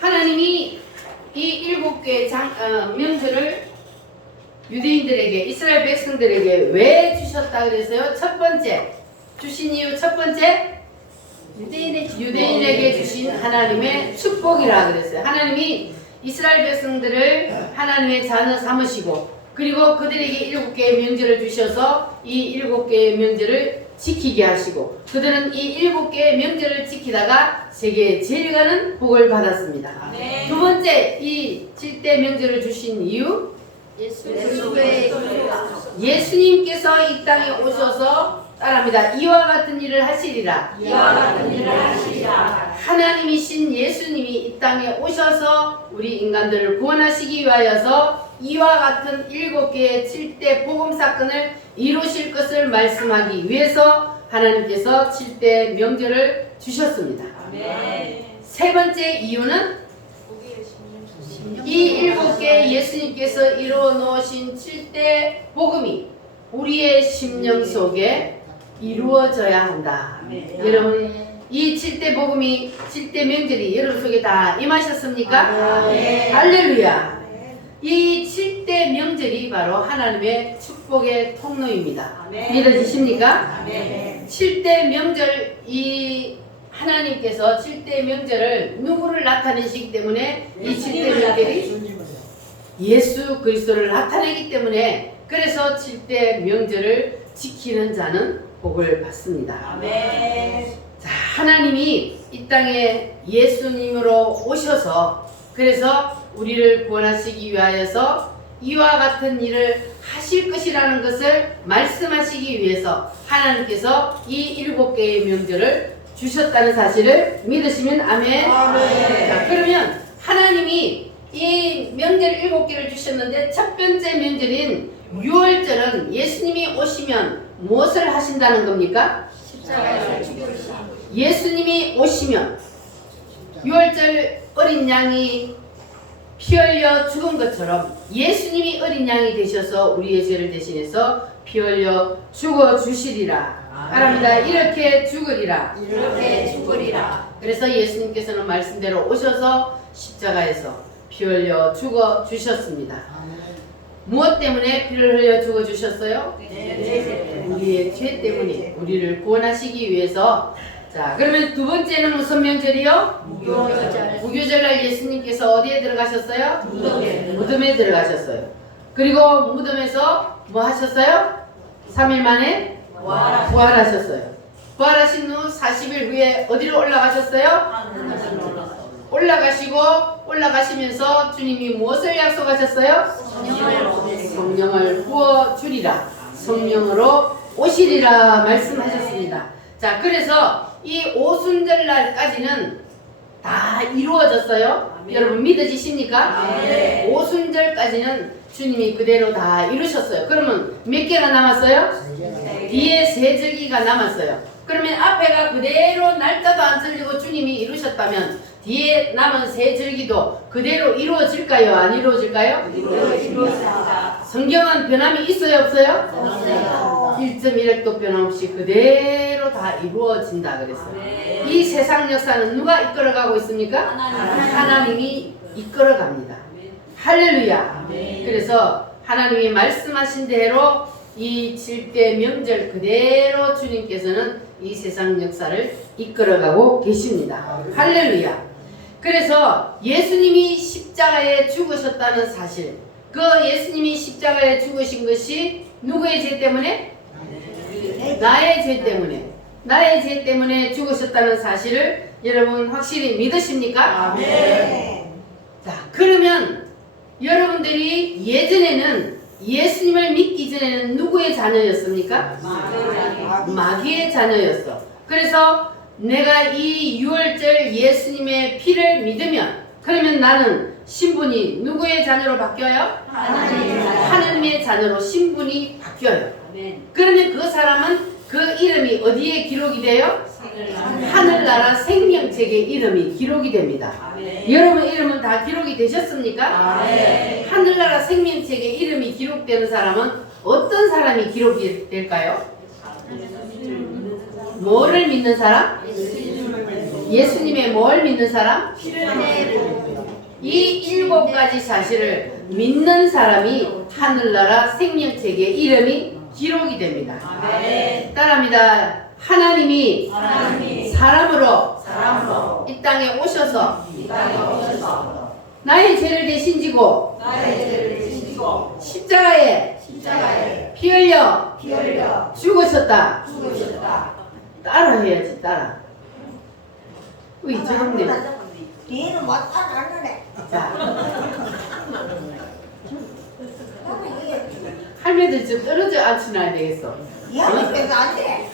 하나님이 이 일곱 개의 명절을 유대인들에게, 이스라엘 백성들에게 왜 주셨다 그래서요? 첫 번째 주신 이유, 첫 번째 유대인에게 주신 하나님의 축복이라 그랬어요. 하나님이 이스라엘 백성들을 하나님의 자녀 삼으시고, 그리고 그들에게 일곱 개의 명절을 주셔서 이 일곱 개의 명절을 지키게 하시고, 그들은 이 일곱 개의 명절을 지키다가 세계에 제일 가는 복을 받았습니다. 네. 두 번째, 이 7대 명절을 주신 이유, 예수님께서 이 땅에 오셔서, 따라합니다, 이와 같은 일을 하시리라. 하나님이신 예수님이 이 땅에 오셔서 우리 인간들을 구원하시기 위하여서 이와 같은 일곱 개의 7대 복음 사건을 이루실 것을 말씀하기 위해서 하나님께서 7대 명절을 주셨습니다. 세 번째 이유는 이 일곱 개 예수님께서 이루어 놓으신 7대 복음이 우리의 심령 속에 이루어져야 한다. 여러분, 이 7대 복음이, 7대 명절이 여러분 속에 다 임하셨습니까? 할렐루야. 이 7대 명절이 바로 하나님의 축복의 통로입니다. 믿어지십니까? 7대 명절, 이 하나님께서 7대 명절을 누구를 나타내시기 때문에 이 7대 명절이 예수 그리스도를 나타내기 때문에, 그래서 7대 명절을 지키는 자는 복을 받습니다. 자, 하나님이 이 땅에 예수님으로 오셔서, 그래서 우리를 구원하시기 위하여서 이와 같은 일을 하실 것이라는 것을 말씀하시기 위해서 하나님께서 이 일곱 개의 명절을 주셨다는 사실을 믿으시면 아멘. 자, 그러면 하나님이 이 명절 일곱 개를 주셨는데, 첫 번째 명절인 유월절은 예수님이 오시면 무엇을 하신다는 겁니까? 예수님이 오시면 유월절 어린 양이 피 흘려 죽은 것처럼 예수님이 어린 양이 되셔서 우리의 죄를 대신해서 피 흘려 죽어 주시리라. 바랍니다. 이렇게 죽으리라. 그래서 예수님께서는 말씀대로 오셔서 십자가에서 피 흘려 죽어 주셨습니다. 무엇 때문에 피를 흘려 죽어 주셨어요? 우리의 죄 때문에, 우리를 구원하시기 위해서. 자, 그러면 두 번째는 무슨 명절이요? 무교절날 예수님께서 어디에 들어가셨어요? 무덤에 들어가셨어요. 그리고 무덤에서 뭐 하셨어요? 3일 만에 부활하셨어요. 부활하신 후 40일 후에 어디로 올라가셨어요? 올라가시면서 주님이 무엇을 약속하셨어요? 성령을 부어주리라. 성령으로 오시리라 말씀하셨습니다. 자, 그래서 이 오순절날까지는 다 이루어졌어요. 여러분 믿어지십니까? 오순절까지는 주님이 그대로 다 이루셨어요. 그러면 몇 개가 남았어요? 뒤에 세 절기가 남았어요. 그러면 앞에가 그대로 날짜도 안 틀리고 주님이 이루셨다면 뒤에 남은 세 절기도 그대로 이루어질까요? 안 이루어질까요? 이루어집니다. 성경은 변함이 있어요? 없어요? 1.1핵도 변함없이 그대로 다 이루어진다 그랬어요. 이 세상 역사는 누가 이끌어가고 있습니까? 하나님이 이끌어갑니다. 할렐루야. 그래서 하나님이 말씀하신 대로 이 7대 명절 그대로 주님께서는 이 세상 역사를 이끌어가고 계십니다. 할렐루야. 그래서 예수님이 십자가에 죽으셨다는 사실, 그 예수님이 십자가에 죽으신 것이 누구의 죄 때문에? 나의 죄 때문에. 나의 죄 때문에 죽으셨다는 사실을 여러분 확실히 믿으십니까? 자, 그러면 여러분들이 예전에는 예수님을 믿기 전에는 누구의 자녀였습니까? 마귀의 자녀였어. 그래서 내가 이 유월절 예수님의 피를 믿으면, 그러면 나는 신분이 누구의 자녀로 바뀌어요? 하나님의 자녀로 신분이 바뀌어요. 그러면 그 사람은 그 이름이 어디에 기록이 돼요? 하늘나라 생명책에 이름이 기록이 됩니다. 여러분 이름은 다 기록이 되셨습니까? 하늘나라 생명책에 이름이 기록되는 사람은 어떤 사람이 기록이 될까요? 뭐를 믿는 사람? 예수님의 뭘 믿는 사람? 피를 이 7가지 사실을 믿는 사람이 하늘나라 생명책에 이름이 기록이 됩니다. 아멘. 따라합니다. 하나님이 하나님이 사람으로 사람으로 이 땅에 오셔서 이 땅에 오셔서 나의 죄를 대신 지고 나의 죄를 지시고 십자가에 십자가에 피 흘려 피 흘려 죽으셨다. 죽으셨다. 따라 해야지, 따라. 우리 저놈네. 뒤에는 못 따라가네. 자, 이게 할매들 좀 떨어져 앉히놔야 되겠어. 이하니까 안 돼.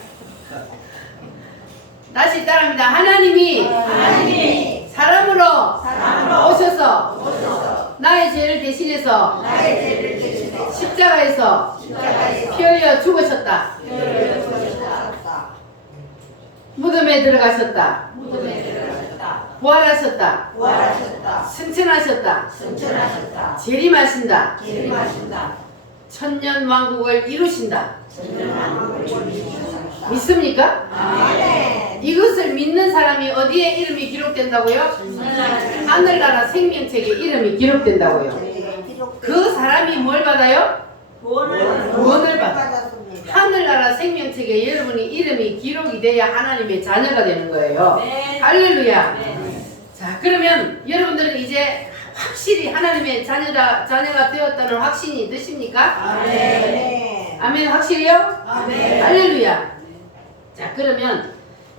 다시 따라합니다. 하나님이 하나님이 사람으로 사람으로 오셔서 오셔서 나의 죄를 대신해서 나의 죄를 지시고 십자가에서 십자가에서 피 흘려 죽으셨다. 피 흘려 죽으셨다. 무덤에 들어가셨다. 무덤에 들어가셨다. 부활하셨다. 부활하셨다. 승천하셨다. 승천하셨다. 재림하신다. 재림하신다. 천년 왕국을 이루신다. 천년왕국을 이루셨다. 믿습니까? 아멘. 이것을 믿는 사람이 어디에 이름이 기록된다고요? 하늘나라 생명책에 이름이 기록된다고요. 그 사람이 뭘 받아요? 구원을 받아. 받았습니다. 하늘나라 생명책에 여러분이 이름이 기록이 돼야 하나님의 자녀가 되는 거예요. 네. 할렐루야. 네. 자, 그러면 여러분들은 이제 확실히 하나님의 자녀가 되었다는 확신이 드십니까? 네. 아멘. 확실해요? 아멘. 할렐루야. 자, 그러면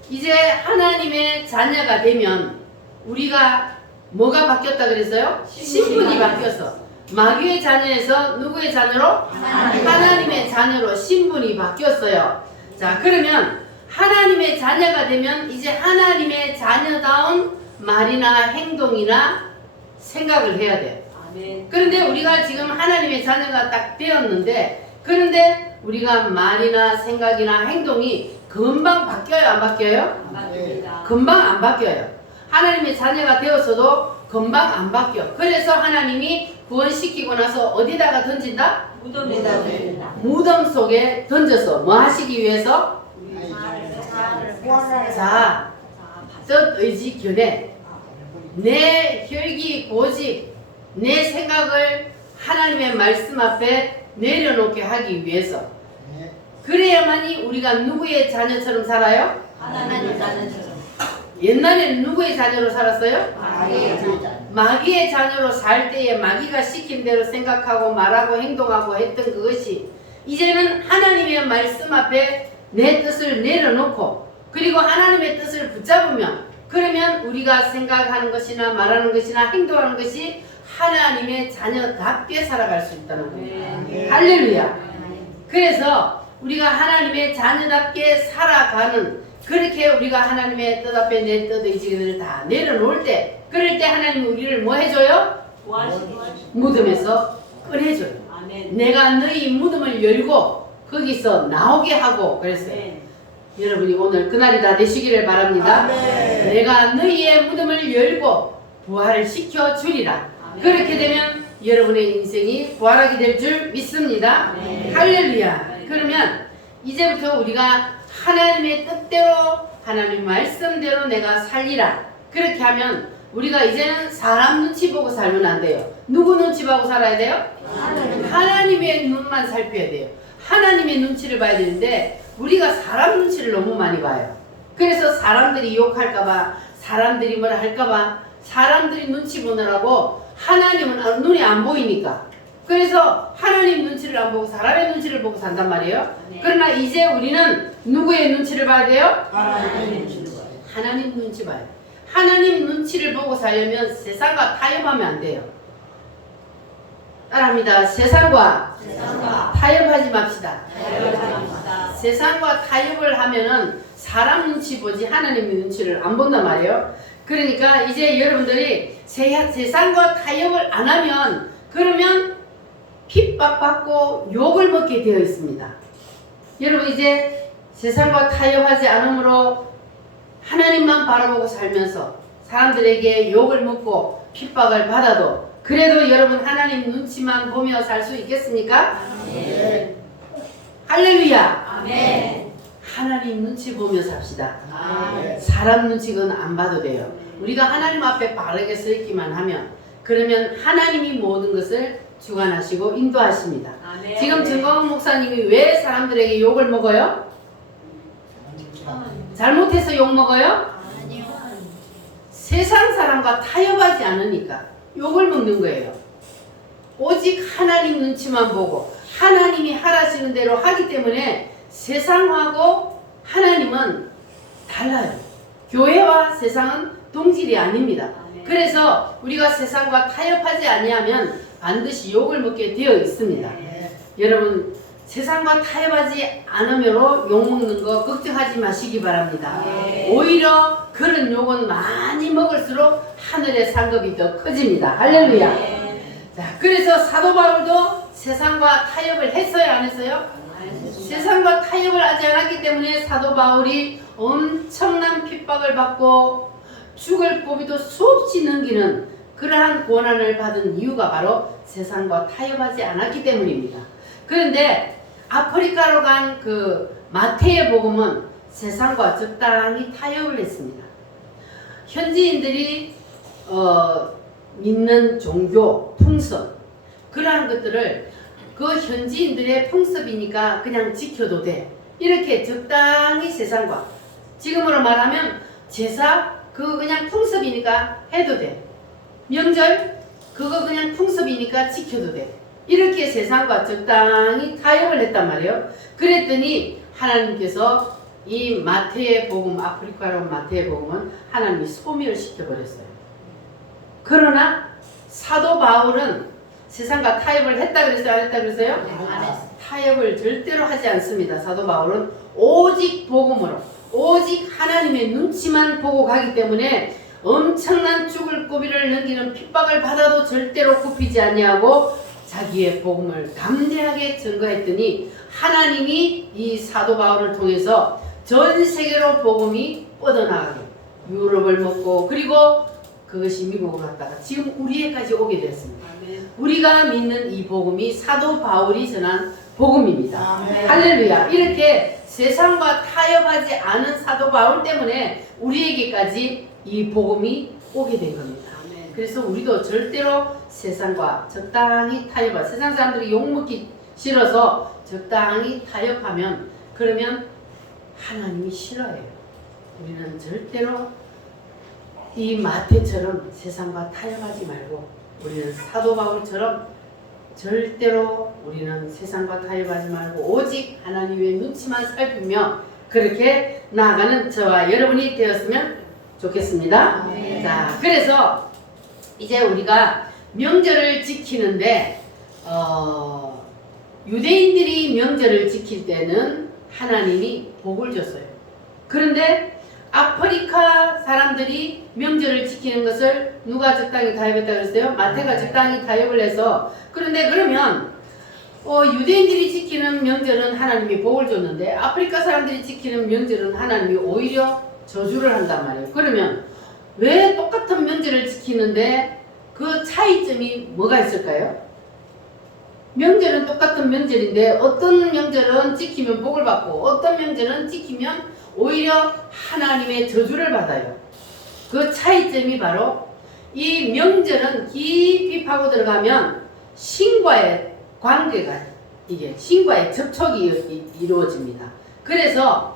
이제 하나님의 자녀가 되면 우리가 뭐가 바뀌었다 그랬어요? 신분이 바뀌었어. 마귀의 자녀에서 누구의 자녀로? 하나님의 자녀로 신분이 바뀌었어요. 자, 그러면 하나님의 자녀가 되면 이제 하나님의 자녀다운 말이나 행동이나 생각을 해야 돼. 아멘. 그런데 우리가 지금 하나님의 자녀가 딱 되었는데, 그런데 우리가 말이나 생각이나 행동이 금방 바뀌어요, 안 바뀌어요? 맞습니다. 금방 안 바뀌어요. 하나님의 자녀가 되었어도 금방 안 바뀌어. 그래서 하나님이 구원시키고 나서 어디다가 던진다? 무덤에다 던진다. 무덤 속에 던져서 뭐 하시기 위해서? 자, 뜻, 의지, 견해. 내 혈기, 고집, 내 생각을 하나님의 말씀 앞에 내려놓게 하기 위해서. 그래야만이 우리가 누구의 자녀처럼 살아요? 하나님 자녀처럼. 옛날에는 누구의 자녀로 살았어요? 마귀의 자녀. 마귀의 자녀로 살 때에 마귀가 시킨 대로 생각하고 말하고 행동하고 했던 그것이 이제는 하나님의 말씀 앞에 내 뜻을 내려놓고 그리고 하나님의 뜻을 붙잡으면, 그러면 우리가 생각하는 것이나 말하는 것이나 행동하는 것이 하나님의 자녀답게 살아갈 수 있다는 거예요. 네. 할렐루야. 그래서 우리가 하나님의 자녀답게 살아가는, 그렇게 우리가 하나님의 뜻 앞에 내 뜻 의지를 다 내려놓을 때, 그럴 때 하나님이 우리를 뭐 해줘요? 도와주시고. 무덤에서 꺼내줘요. 아멘. 내가 너희 무덤을 열고 거기서 나오게 하고 그랬어요. 아멘. 여러분이 오늘 그날이 다 되시기를 바랍니다. 아멘. 내가 너희의 무덤을 열고 부활을 시켜 주리라. 아멘. 그렇게 되면 여러분의 인생이 부활하게 될 줄 믿습니다. 아멘. 할렐루야. 그러면 이제부터 우리가 하나님의 뜻대로 하나님 말씀대로 내가 살리라. 그렇게 하면 우리가 이제는 사람 눈치 보고 살면 안 돼요. 누구 눈치 보고 살아야 돼요? 하나님의 눈만 살펴야 돼요. 하나님의 눈치를 봐야 되는데 우리가 사람 눈치를 너무 많이 봐요. 그래서 사람들이 욕할까봐, 사람들이 뭐라 할까봐, 사람들이 눈치 보느라고 하나님은 눈에 안 보이니까. 그래서 하나님 눈치를 안 보고 사람의 눈치를 보고 산단 말이에요. 네. 그러나 이제 우리는 누구의 눈치를 봐야 돼요? 하나님. 하나님 눈치 봐요. 하나님 눈치를 보고 살려면 세상과 타협하면 안 돼요. 따라합니다. 세상과 세상과 타협하지 맙시다. 자유합시다. 세상과 타협을 하면은 사람 눈치 보지 하나님의 눈치를 안 본단 말이에요. 그러니까 이제 여러분들이 세상과 타협을 안 하면, 그러면 핍박받고 욕을 먹게 되어 있습니다. 여러분 이제 세상과 타협하지 않으므로 하나님만 바라보고 살면서 사람들에게 욕을 먹고 핍박을 받아도 그래도 여러분 하나님 눈치만 보며 살 수 있겠습니까? 아멘. 할렐루야. 아멘. 하나님 눈치 보며 삽시다. 아멘. 사람 눈치는 안 봐도 돼요. 우리가 하나님 앞에 바르게 서 있기만 하면 그러면 하나님이 모든 것을 주관하시고 인도하십니다. 아멘. 지금 정광훈 목사님이 왜 사람들에게 욕을 먹어요? 잘못해서 욕 먹어요? 아니요. 세상 사람과 타협하지 않으니까 욕을 먹는 거예요. 오직 하나님 눈치만 보고 하나님이 하라시는 대로 하기 때문에 세상하고 하나님은 달라요. 교회와 세상은 동질이 아닙니다. 아멘. 그래서 우리가 세상과 타협하지 아니하면 반드시 욕을 먹게 되어 있습니다. 여러분 세상과 타협하지 않으므로 욕먹는 거 걱정하지 마시기 바랍니다. 네. 오히려 그런 욕은 많이 먹을수록 하늘의 상급이 더 커집니다. 할렐루야. 네. 자, 그래서 사도 바울도 세상과 타협을 했어요, 안 했어요? 세상과 타협을 하지 않았기 때문에 사도 바울이 엄청난 핍박을 받고 죽을 고비도 수없이 넘기는 그러한 고난을 받은 이유가 바로 세상과 타협하지 않았기 때문입니다. 그런데 아프리카로 간 그 마태의 복음은 세상과 적당히 타협을 했습니다. 현지인들이 믿는 종교, 풍습 그러한 것들을 그 현지인들의 풍습이니까 그냥 지켜도 돼. 이렇게 적당히 세상과 지금으로 말하면 제사 그거 그냥 풍습이니까 해도 돼. 명절 그거 그냥 풍습이니까 지켜도 돼. 이렇게 세상과 적당히 타협을 했단 말이에요. 그랬더니 하나님께서 이 마태의 복음, 아프리카로 마태의 복음은 하나님이 소멸시켜버렸어요. 그러나 사도 바울은 세상과 타협을 했다 그랬어요? 안 했다 그랬어요? 안 했어요. 타협을 절대로 하지 않습니다. 사도 바울은 오직 복음으로 오직 하나님의 눈치만 보고 가기 때문에 엄청난 죽을 고비를 넘기는 핍박을 받아도 절대로 굽히지 아니하고 자기의 복음을 담대하게 증거했더니 하나님이 이 사도 바울을 통해서 전 세계로 복음이 뻗어나가게 유럽을 먹고 그리고 그것이 미국으로 갔다가 지금 우리에까지 오게 됐습니다. 아멘. 우리가 믿는 이 복음이 사도 바울이 전한 복음입니다. 아멘. 할렐루야. 이렇게 세상과 타협하지 않은 사도 바울 때문에 우리에게까지 이 복음이 오게 된 겁니다. 아멘. 그래서 우리도 절대로 세상과 적당히 타협하 세상 사람들이 욕먹기 싫어서 적당히 타협하면 그러면 하나님이 싫어해요. 우리는 절대로 이 마태처럼 세상과 타협하지 말고 우리는 사도 바울처럼 절대로 우리는 세상과 타협하지 말고 오직 하나님의 눈치만 살피며 그렇게 나아가는 저와 여러분이 되었으면 좋겠습니다. 아멘. 자, 그래서 이제 우리가 명절을 지키는데 유대인들이 명절을 지킬 때는 하나님이 복을 줬어요. 그런데 아프리카 사람들이 명절을 지키는 것을 누가 적당히 타협했다 그랬어요? 마태가 적당히 타협을 해서 그런데 그러면 유대인들이 지키는 명절은 하나님이 복을 줬는데 아프리카 사람들이 지키는 명절은 하나님이 오히려 저주를 한단 말이에요. 그러면 왜 똑같은 명절을 지키는데 그 차이점이 뭐가 있을까요? 명절은 똑같은 명절인데 어떤 명절은 지키면 복을 받고 어떤 명절은 지키면 오히려 하나님의 저주를 받아요. 그 차이점이 바로 이 명절은 깊이 파고 들어가면 신과의 관계가 이게 신과의 접촉이 이루어집니다. 그래서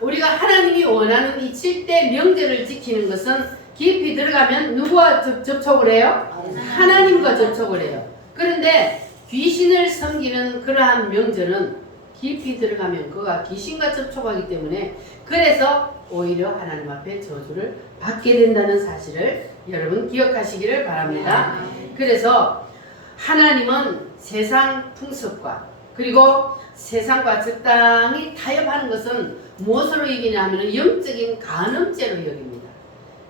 우리가 하나님이 원하는 이 7대 명절을 지키는 것은 깊이 들어가면 누구와 접촉을 해요? 하나님과 접촉을 해요. 그런데 귀신을 섬기는 그러한 명절은 깊이 들어가면 그가 귀신과 접촉하기 때문에 그래서 오히려 하나님 앞에 저주를 받게 된다는 사실을 여러분 기억하시기를 바랍니다. 그래서 하나님은 세상 풍습과 그리고 세상과 적당히 타협하는 것은 무엇으로 이기냐 하면 영적인 간음죄로 여깁니다.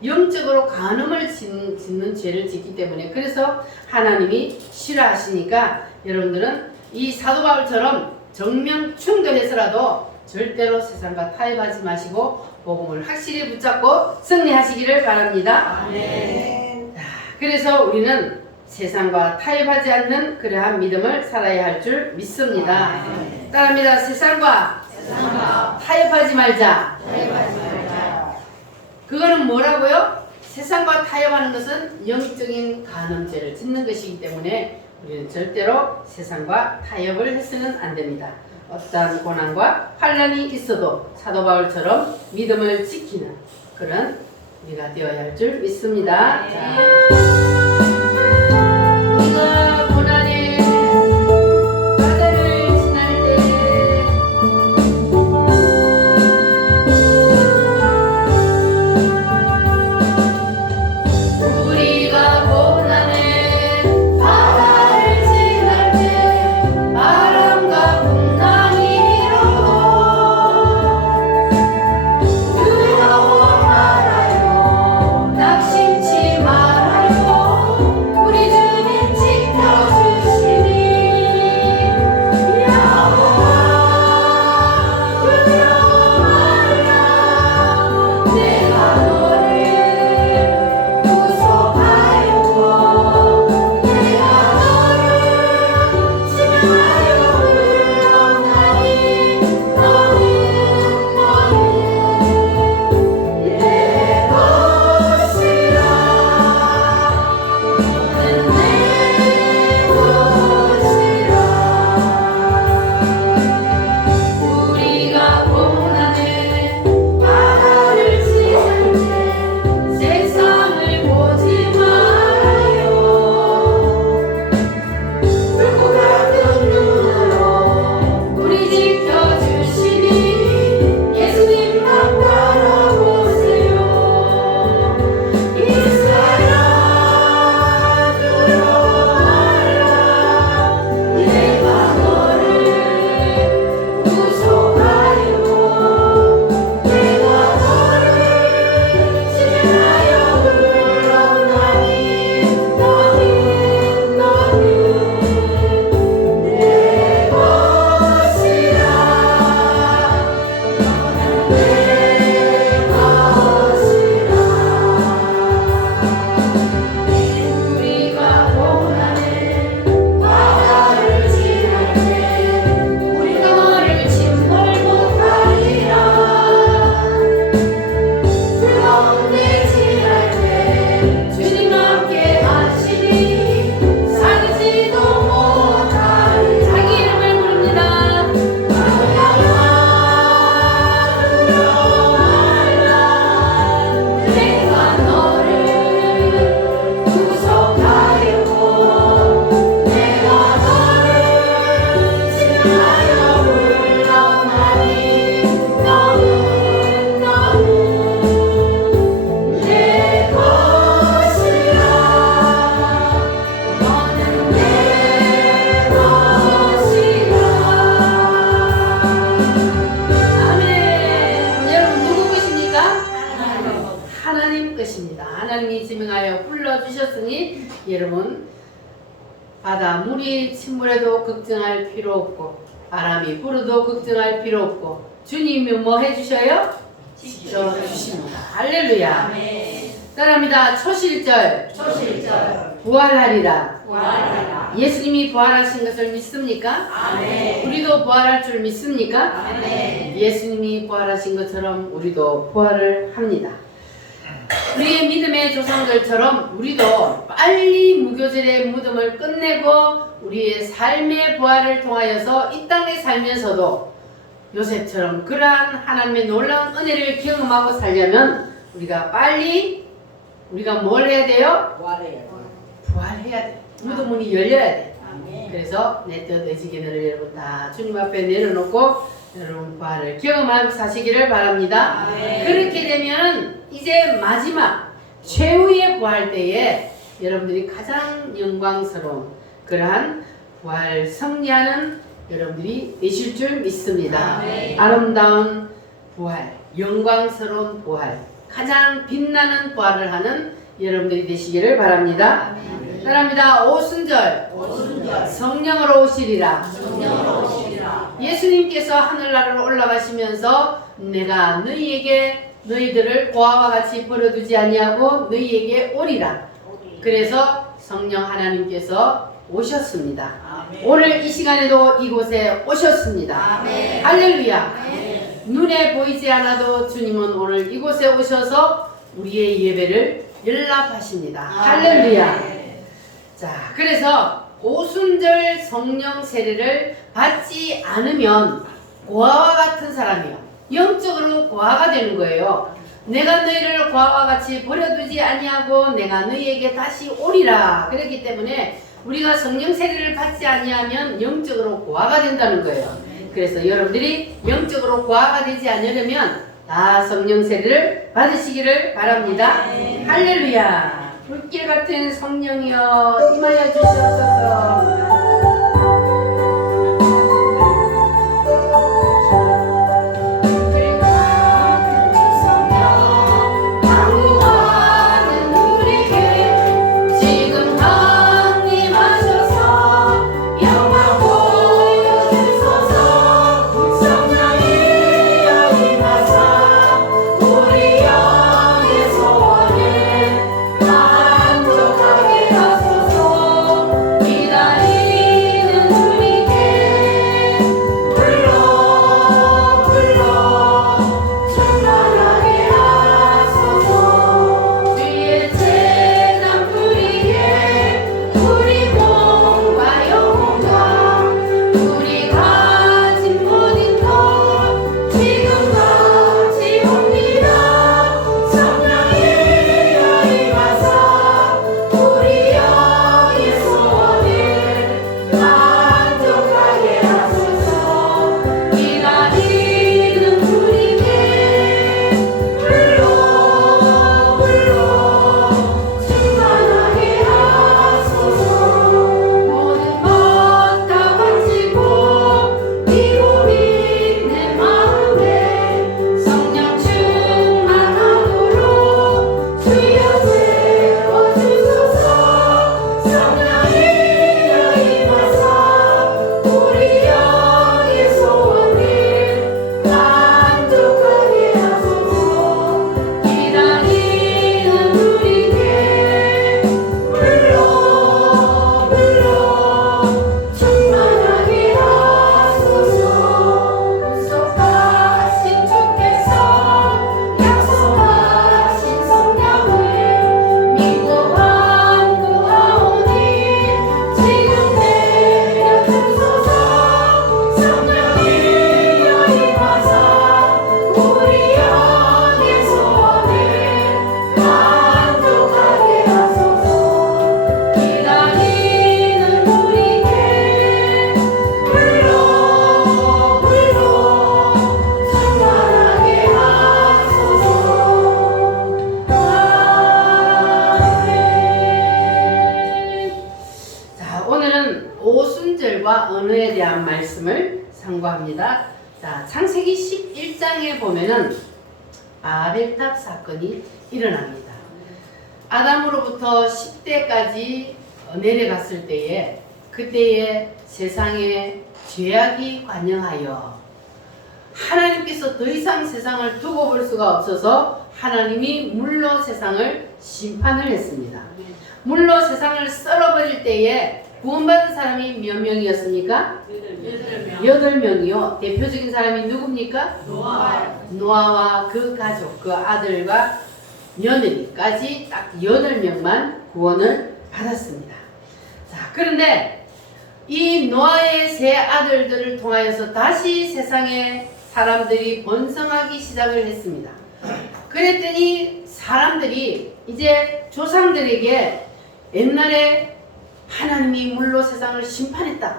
영적으로 간음을 짓는 죄를 짓기 때문에 그래서 하나님이 싫어하시니까 여러분들은 이 사도 바울처럼 정면 충돌해서라도 절대로 세상과 타협하지 마시고 복음을 확실히 붙잡고 승리하시기를 바랍니다. 아멘. 그래서 우리는 세상과 타협하지 않는 그러한 믿음을 살아야 할 줄 믿습니다. 따라합니다. 세상과 타협하지 말자. 타협하지 말자. 그거는 뭐라고요? 세상과 타협하는 것은 영적인 간음죄를 짓는 것이기 때문에 우리는 절대로 세상과 타협을 해서는 안 됩니다. 어떠한 고난과 환난이 있어도 사도 바울처럼 믿음을 지키는 그런 우리가 되어야 할 줄 믿습니다. 자, 우리가 고난의 바다를 지날 때 우리가 고난의 바다를 지날 때 바람과 풍랑이 일어도 두려워 말아요. 낙심치 말아요. 우리 주님 지켜주시니 여호와 두려워 말라. 내가 너를 구속하였고 내가 너를 지명하여 불렀나니 너는 내 것이라. 너는 내 것이라. 우리가 고난의 바다를 지날 때 세상을 보지 말아요. 불꽃 같은 눈으로 우리 지켜주시니 예수님만 바라보세요. 이스라엘아 두려워 말라. 내가 너를 구속하였고 내가 너를 지명하여 불렀나니 너는 내 것이라. 너는 내 것이라. 우리가 고난의 바다를 지날 때 우리가 너를 침몰 못하리라. 불가운데 지날 때 주님 함께 하시니 살지도 못하리. 자기 이름을 부릅니다. 두려워 말라. 내가 너를 구속하였고 내가 너를 지명하여 불렀나니 너는 내 것이라. 너는 내 것이라. 아멘. 여러분 누구 것입니까? 하나님 것입니다. 하나님이 지명하여 불러주셨으니 여러분 바다 물이 침몰해도 걱정할 필요 없고 바람이 불어도 걱정할 필요 없고 주님이 뭐 해주셔요? 지켜주십니다. 할렐루야. 아멘. 따라합니다. 초실절 초실절 부활하리라. 부활하라. 예수님이 부활하신 것을 믿습니까? 아멘. 우리도 부활할 줄 믿습니까? 아멘. 예수님이 부활하신 것처럼 우리도 부활을 합니다. 우리의 믿음의 조상들처럼 우리도 빨리 무교절의 무덤을 끝내고 우리의 삶의 부활을 통하여서 이 땅에 살면서도 요셉처럼 그러한 하나님의 놀라운 은혜를 경험하고 살려면 우리가 빨리 우리가 뭘 해야 돼요? 부활해야 돼. 무덤문이 열려야 돼. 아멘. 그래서 내 뜻 내 지기를 여러분 다 주님 앞에 내려놓고 여러분 부활을 경험하고 사시기를 바랍니다. 아멘. 그렇게 되면 이제 마지막 최후의 부활 때에 여러분들이 가장 영광스러운 그러한 부활 승리하는 여러분들이 되실 줄 믿습니다. 아멘. 아름다운 부활, 영광스러운 부활, 가장 빛나는 부활을 하는 여러분들이 되시기를 바랍니다. 아멘. 따라합니다. 오순절 오순절 성령으로 오시리라. 성령으로 오시리라. 예수님께서 하늘나라로 올라가시면서 내가 너희들을 고아와 같이 버려두지 아니하고 너희에게 오리라. 그래서 성령 하나님께서 오셨습니다. 아멘. 오늘 이 시간에도 이곳에 오셨습니다. 아멘. 할렐루야. 아멘. 눈에 보이지 않아도 주님은 오늘 이곳에 오셔서 우리의 예배를 연락하십니다. 할렐루야. 자, 그래서 오순절 성령 세례를 받지 않으면 고아와 같은 사람이요, 영적으로 고아가 되는 거예요. 내가 너희를 고아와 같이 버려두지 아니하고 내가 너희에게 다시 오리라. 그렇기 때문에 우리가 성령 세례를 받지 아니하면 영적으로 고아가 된다는 거예요. 그래서 여러분들이 영적으로 고아가 되지 않으려면 다 성령 세례를 받으시기를 바랍니다. 할렐루야. 불길 같은 성령이여 임하여 주시옵소서. 언어에 대한 말씀을 상고합니다. 자, 창세기 11장에 보면은 바벨탑 사건이 일어납니다. 아담으로부터 10대까지 내려갔을 때에 그때에 세상에 죄악이 관영하여 하나님께서 더 이상 세상을 두고 볼 수가 없어서 하나님이 물로 세상을 심판을 했습니다. 물로 세상을 썰어버릴 때에 구원받은 사람이 몇 명이었습니까? 8명이요. 대표적인 사람이 누굽니까? 노아와 그 가족, 그 아들과 며느리까지 딱 8명만 구원을 받았습니다. 자, 그런데 이 노아의 세 아들들을 통하여서 다시 세상에 사람들이 번성하기 시작을 했습니다. 그랬더니 사람들이 이제 조상들에게 옛날에 하나님이 물로 세상을 심판했다,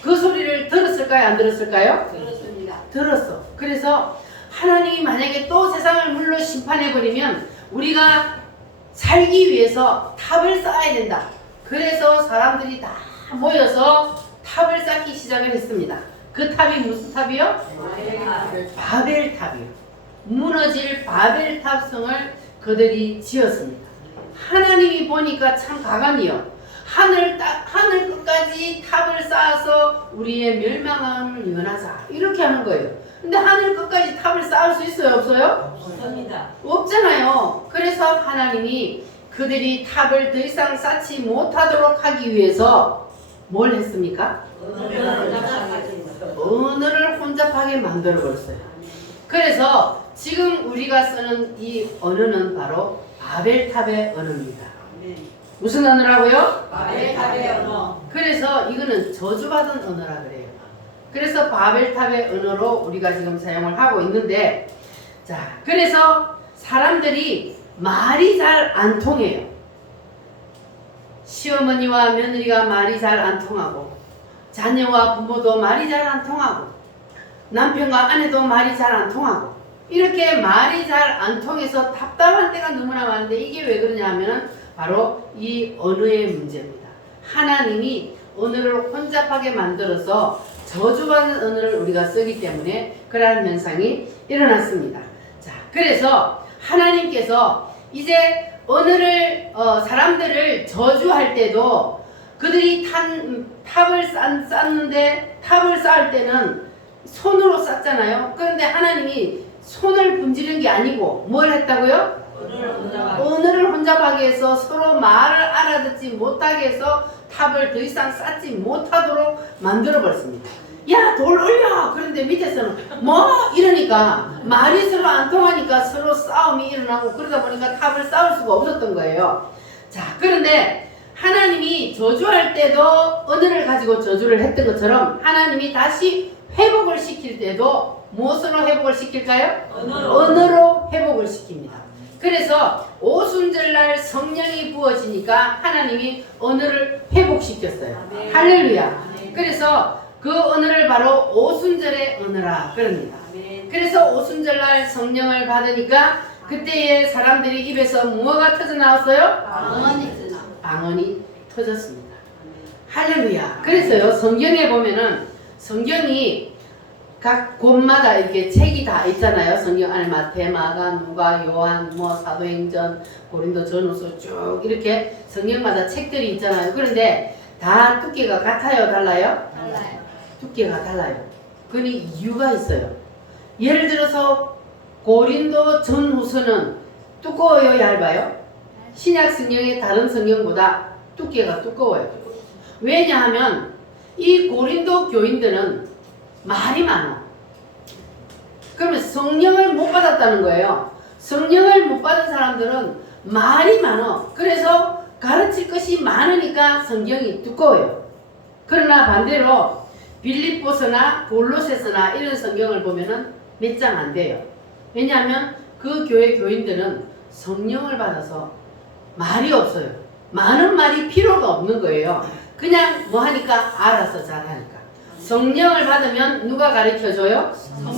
그 소리를 들었을까요? 안 들었을까요? 들었습니다. 들었어. 그래서 하나님이 만약에 또 세상을 물로 심판해버리면 우리가 살기 위해서 탑을 쌓아야 된다. 그래서 사람들이 다 모여서 탑을 쌓기 시작을 했습니다. 그 탑이 무슨 탑이요? 바벨탑이요. 무너질 바벨탑 성을 그들이 지었습니다. 하나님이 보니까 참 가관이요. 하늘 끝까지 탑을 쌓아서 우리의 멸망함을 면하자, 이렇게 하는 거예요. 근데 하늘 끝까지 탑을 쌓을 수 있어요? 없어요? 없습니다. 없잖아요. 그래서 하나님이 그들이 탑을 더 이상 쌓지 못하도록 하기 위해서 뭘 했습니까? 언어를 혼잡하게 만들어 버렸어요. 그래서 지금 우리가 쓰는 이 언어는 바로 바벨탑의 언어입니다. 무슨 언어라고요? 바벨탑의 언어. 그래서 이거는 저주받은 언어라 그래요. 그래서 바벨탑의 언어로 우리가 지금 사용을 하고 있는데, 자, 그래서 사람들이 말이 잘 안 통해요. 시어머니와 며느리가 말이 잘 안 통하고, 자녀와 부모도 말이 잘 안 통하고, 남편과 아내도 말이 잘 안 통하고, 이렇게 말이 잘 안 통해서 답답한 때가 너무나 많은데, 이게 왜 그러냐 하면은 바로 이 언어의 문제입니다. 하나님이 언어를 혼잡하게 만들어서 저주받는 언어를 우리가 쓰기 때문에 그러한 현상이 일어났습니다. 자, 그래서 하나님께서 이제 언어를 사람들을 저주할 때도 그들이 탑을 쌓는데, 탑을 쌓을 때는 손으로 쌓잖아요. 그런데 하나님이 손을 분지른 게 아니고 뭘 했다고요? 언어를 혼잡하게 해서 서로 말을 알아듣지 못하게 해서 탑을 더 이상 쌓지 못하도록 만들어 버렸습니다. 야, 돌 올려! 그런데 밑에서는 뭐? 이러니까 말이 서로 안 통하니까 서로 싸움이 일어나고, 그러다 보니까 탑을 쌓을 수가 없었던 거예요. 자, 그런데 하나님이 저주할 때도 언어를 가지고 저주를 했던 것처럼 하나님이 다시 회복을 시킬 때도 무엇으로 회복을 시킬까요? 언어로 회복을 시킵니다. 그래서 오순절날 성령이 부어지니까 하나님이 언어를 회복시켰어요. 네. 할렐루야. 네. 그래서 그 언어를 바로 오순절의 언어라 그럽니다. 그래서 오순절날 성령을 받으니까 그때의 사람들이 입에서 뭐가 터져 나왔어요? 방언이 터졌습니다. 할렐루야. 그래서요, 성경에 보면은 성경이 각 곳마다 이렇게 책이 다 있잖아요. 성경 안에 마태, 마가, 누가, 요한, 사도행전, 고린도 전후서 쭉 이렇게 성경마다 책들이 있잖아요. 그런데 다 두께가 같아요, 달라요? 달라요. 두께가 달라요. 그건 이유가 있어요. 예를 들어서 고린도 전후서는 두꺼워요, 얇아요? 신약 성경의 다른 성경보다 두께가 두꺼워요. 왜냐하면 이 고린도 교인들은 말이 많아. 그러면 성령을 못 받았다는 거예요. 성령을 못 받은 사람들은 말이 많아. 그래서 가르칠 것이 많으니까 성경이 두꺼워요. 그러나 반대로 빌립보서나 골로새서나 이런 성경을 보면은 몇 장 안 돼요. 왜냐하면 그 교회 교인들은 성령을 받아서 말이 없어요. 많은 말이 필요가 없는 거예요. 그냥 뭐 하니까 알아서 잘하니까. 성령을 받으면 누가 가르쳐줘요?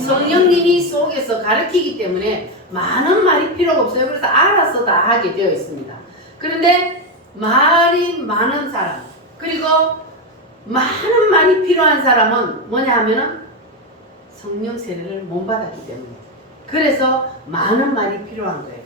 성령님이 속에서 가르치기 때문에 많은 말이 필요가 없어요. 그래서 알아서 다 하게 되어 있습니다. 그런데 말이 많은 사람, 그리고 많은 말이 필요한 사람은 뭐냐 하면은 성령 세례를 못 받았기 때문에, 그래서 많은 말이 필요한 거예요.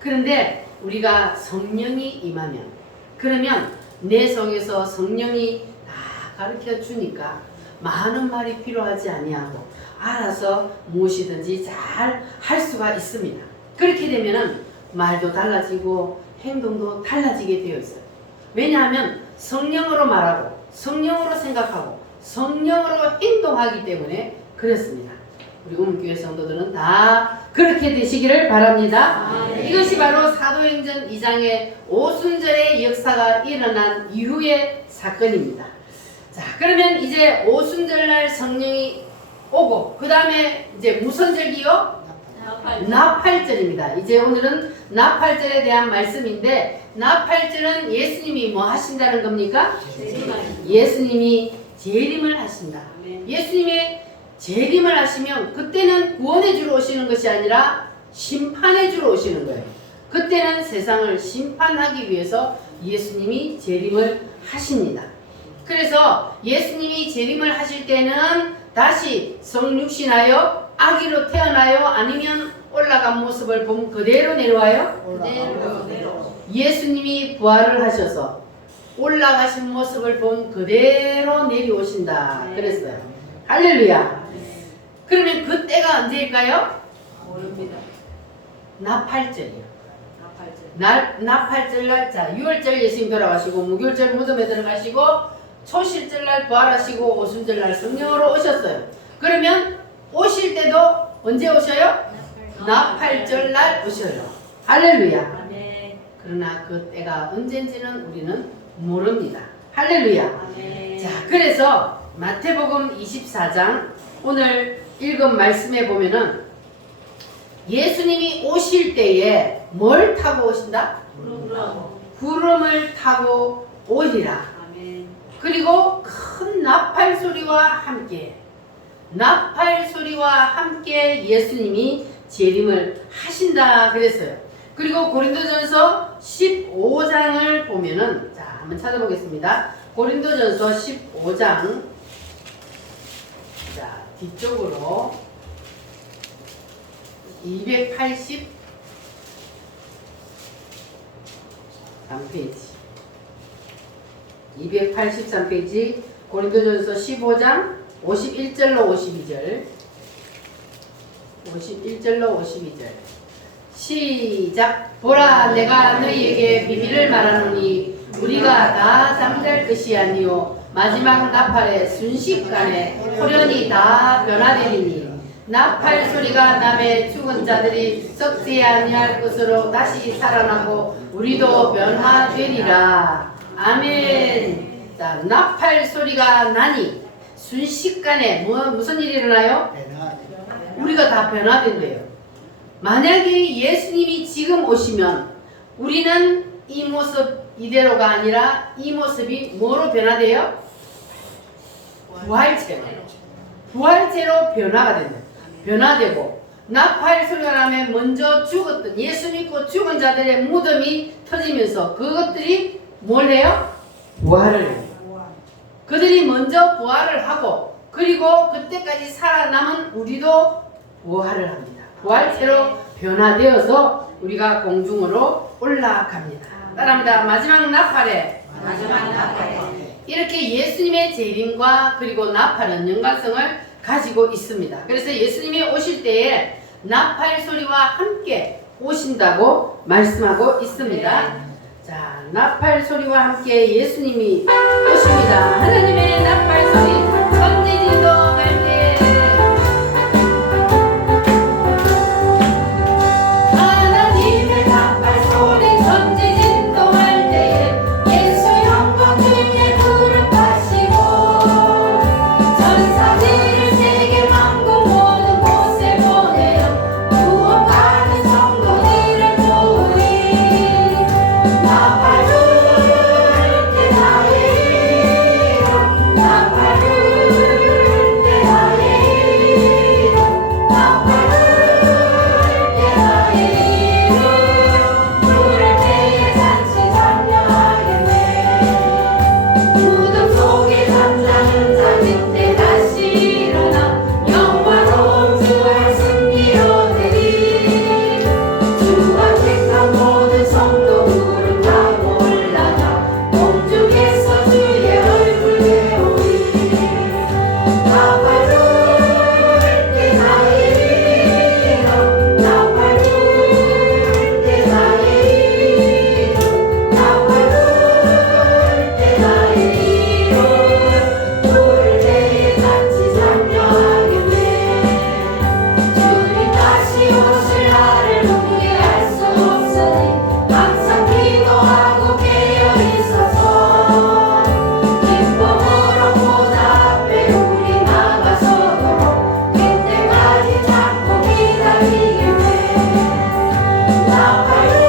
그런데 우리가 성령이 임하면, 그러면 내 속에서 성령이 다 가르쳐 주니까 많은 말이 필요하지 아니하고 알아서 무엇이든지 잘 할 수가 있습니다. 그렇게 되면은 말도 달라지고 행동도 달라지게 되어 있어요. 왜냐하면 성령으로 말하고 성령으로 생각하고 성령으로 행동하기 때문에 그렇습니다. 우리 우문교회 성도들은 다 그렇게 되시기를 바랍니다. 이것이 바로 사도행전 2장의 오순절의 역사가 일어난 이후의 사건입니다. 자, 그러면 이제 오순절날 성령이 오고 그 다음에 이제 무슨 절기요? 나팔절입니다. 이제 오늘은 나팔절에 대한 말씀인데, 나팔절은 예수님이 뭐 하신다는 겁니까? 예수님이 재림을 하신다. 예수님이 재림을 하시면 그때는 구원해 주러 오시는 것이 아니라 심판해 주러 오시는 거예요. 그때는 세상을 심판하기 위해서 예수님이 재림을 하십니다. 그래서 예수님이 재림을 하실 때는 다시 성육신하여 아기로 태어나요? 아니면 올라간 모습을 보면 그대로 내려와요? 그대로. 예수님이 부활을 하셔서 올라가신 모습을 본 그대로 내려오신다 그랬어요. 할렐루야. 그러면 그때가 언제일까요? 모릅니다. 나팔절이요. 나팔절. 나팔절 날짜 6월절 예수님 돌아가시고, 무교절 무덤에 들어가시고, 초실절날 부활하시고, 오순절날 성령으로 오셨어요. 그러면 오실 때도 언제 오셔요? 나팔절 날 오셔요. 할렐루야. 아멘. 그러나 그 때가 언젠지는 우리는 모릅니다. 할렐루야. 아멘. 자, 그래서 마태복음 24장 오늘 읽은 말씀에 보면은 예수님이 오실 때에 뭘 타고 오신다? 구름을 타고 오리라. 아멘. 그리고 큰 나팔 소리와 함께 예수님이 재림을 하신다 그랬어요. 그리고 고린도전서 15장을 보면은 자, 한번 찾아보겠습니다. 고린도전서 15장 자, 뒤쪽으로 283페이지 고린도전서 15장 51절로 52절 시작. 보라, 내가 너희에게 비밀을 말하노니 우리가 다 잠잘 것이 아니요 마지막 나팔의 순식간에 호련히 다 변화되리니 나팔 소리가 나매 죽은 자들이 썩지 아니할 것으로 다시 살아나고 우리도 변화되리라. 아멘. 자, 나팔 소리가 나니 순식간에 무슨 일이 일어나요? 우리가 다 변화된대요. 만약에 예수님이 지금 오시면 우리는 이 모습 이대로가 아니라 이 모습이 뭐로 변화돼요? 부활체로 변화가 된다. 변화되고 나팔 소리가 나면 먼저 죽었던 예수 믿고 죽은 자들의 무덤이 터지면서 그것들이 뭘 해요? 부활을 해요. 그들이 먼저 부활을 하고 그리고 그때까지 살아남은 우리도 부활을 합니다. 부활체로 변화되어서 우리가 공중으로 올라갑니다. 따라합니다. 마지막 나팔에 이렇게 예수님의 재림과 그리고 나팔은 연관성을 가지고 있습니다. 그래서 예수님이 오실 때에 나팔 소리와 함께 오신다고 말씀하고 있습니다. 자, 나팔 소리와 함께 예수님이 오십니다. 하나님의 나팔 소리 선지진도 갈 때 하나님의 나팔 소리 선지진도 할 때에 예수 영광 중에 불을 타시고 전사들을 세계 만국 모든 곳에 보내어 구원받은 성도들을 도우리 나팔 불 때 나의 나팔 불 때 나의 나팔 불 때 나의 부를 때에 잔치 참여하겠네 무덤 속에 잠자는 자 그때 다시 일어나 영화로운 주의 승리로되리 주가 택한 모든 성도 구름 타고 올라가 공중에서 주의 얼굴 배우리 나팔 불 때 나의 이름 나팔 불 때 나의 이름 나팔 불 때 나의 이름 부를 때에 같이 참여하겠네 주님 다시 오실 날을 후회할 수 없으니 항상 기도하고 깨어있어서 기쁨으로 보좌 앞에 우리 나가서도록 그때까지 참고 기다리겠네 나팔 불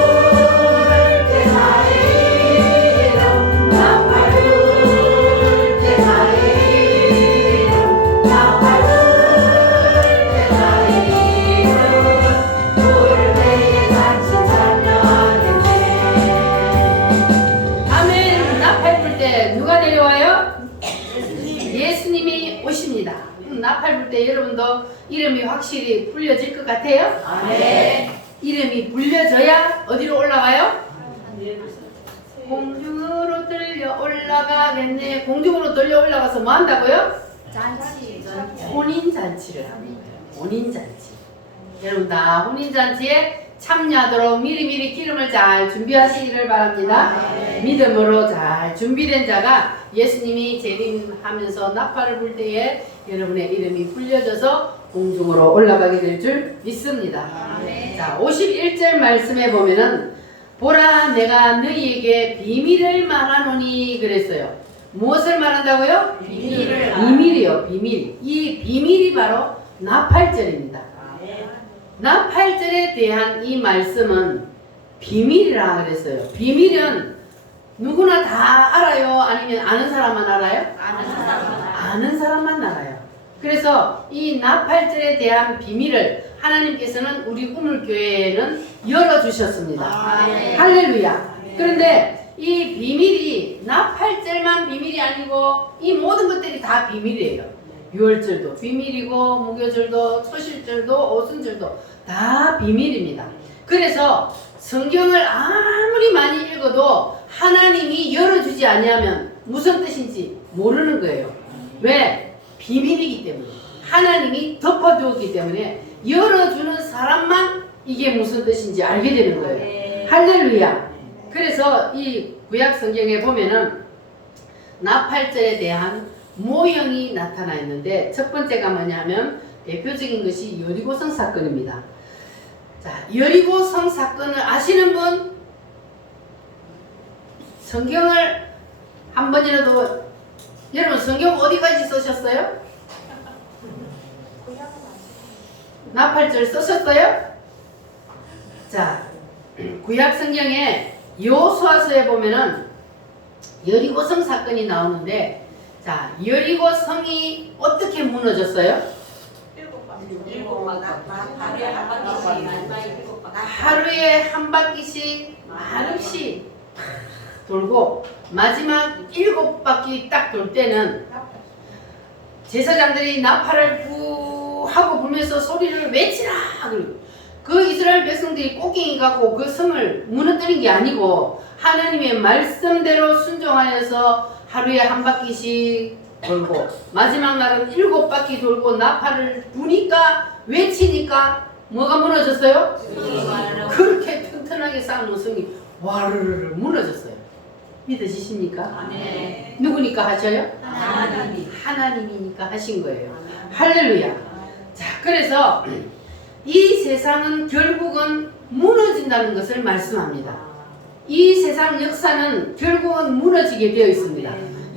때 나의 이름 나팔 불 때 나의 이름 나팔 불 때 나의 이름 부를 때에 같이 참여하겠네 아멘. 나팔 불 때 누가 내려와요? 예수님이 오십니다. 나팔 불 때 여러분도 이름이 확실히 불려질 것 같아요? 네. 이름이 불려져야 어디로 올라가요? 공중으로 들려 올라가겠네. 공중으로 들려 올라가서 뭐 한다고요? 잔치. 혼인잔치를 합니다. 혼인잔치. 여러분 다 혼인잔치에 참여하도록 미리미리 기름을 잘 준비하시기를 바랍니다. 믿음으로 잘 준비된 자가 예수님이 재림하면서 나팔을 불 때에 여러분의 이름이 불려져서 공중으로 올라가게 될 줄 믿습니다. 아멘. 자, 51절 말씀에 보면은 보라 내가 너희에게 비밀을 말하노니 그랬어요. 무엇을 말한다고요? 비밀을 비밀이요. 비밀. 이 비밀이 바로 나팔절입니다. 나팔절에 대한 이 말씀은 비밀이라 그랬어요. 비밀은 누구나 다 알아요? 아니면 아는 사람만 알아요? 아는 사람. 아는 사람만 알아요. 그래서 이 나팔절에 대한 비밀을 하나님께서는 우리 우물교회에는 열어주셨습니다. 아멘. 할렐루야. 그런데 이 비밀이 나팔절만 비밀이 아니고 이 모든 것들이 다 비밀이에요. 유월절도 비밀이고 무교절도 초실절도 오순절도 다 비밀입니다. 그래서 성경을 아무리 많이 읽어도 하나님이 열어주지 아니하면 무슨 뜻인지 모르는 거예요. 왜? 비밀이기 때문에. 하나님이 덮어두었기 때문에 열어주는 사람만 이게 무슨 뜻인지 알게 되는 거예요. 할렐루야. 그래서 이 구약 성경에 보면은 나팔절에 대한 모형이 나타나 있는데 첫 번째가 뭐냐면 대표적인 것이 여리고성 사건입니다. 자, 여리고성 사건을 아시는 분? 성경을 한 번이라도 여러분 성경 어디까지 쓰셨어요? 나팔절 쓰셨어요? 자, 구약 성경에 여호수아서에 보면은 여리고성 사건이 나오는데 자, 여리고성이 어떻게 무너졌어요? 하루에 한 바퀴씩 말없이 돌고 마지막 7바퀴 딱 돌 때는 제사장들이 나팔을 부 하고 불면서 소리를 외치라. 그 이스라엘 백성들이 꽃갱이 갖고 그 성을 무너뜨린 게 아니고 하나님의 말씀대로 순종하여서 하루에 한 바퀴씩 돌고 마지막 날은 7바퀴 돌고 나팔을 부니까 외치니까 뭐가 무너졌어요? 그렇게 튼튼하게 쌓은 성이 와르르 무너졌어요. 믿으시십니까? 네. 누구니까 하셔요? 하나님. 하나님이니까 하신 거예요. 할렐루야. 자, 그래서 이 세상은 결국은 무너진다는 것을 말씀합니다. 이 세상 역사는 결국은 무너지게 되어 있습니다.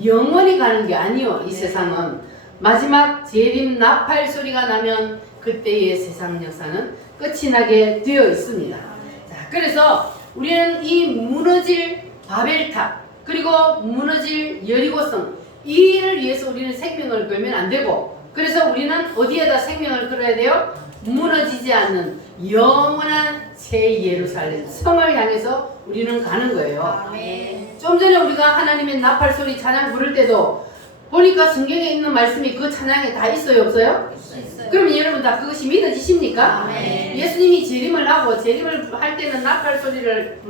영원히 가는 게 아니요. 이 세상은 마지막 재림 나팔 소리가 나면 그때의 세상 역사는 끝이 나게 되어 있습니다. 자, 그래서 우리는 이 무너질 바벨탑 그리고 무너질 여리고성 이를 위해서 우리는 생명을 걸면 안 되고 그래서 우리는 어디에다 생명을 걸어야 돼요? 무너지지 않는 영원한 새 예루살렘 성을 향해서 우리는 가는 거예요. 아멘. 좀 전에 우리가 하나님의 나팔 소리 찬양 부를 때도 보니까 성경에 있는 말씀이 그 찬양에 다 있어요, 없어요? 있어요. 그러면 여러분 다 그것이 믿어지십니까? 아멘. 예수님이 재림을 하고 재림을 할 때는 나팔 소리를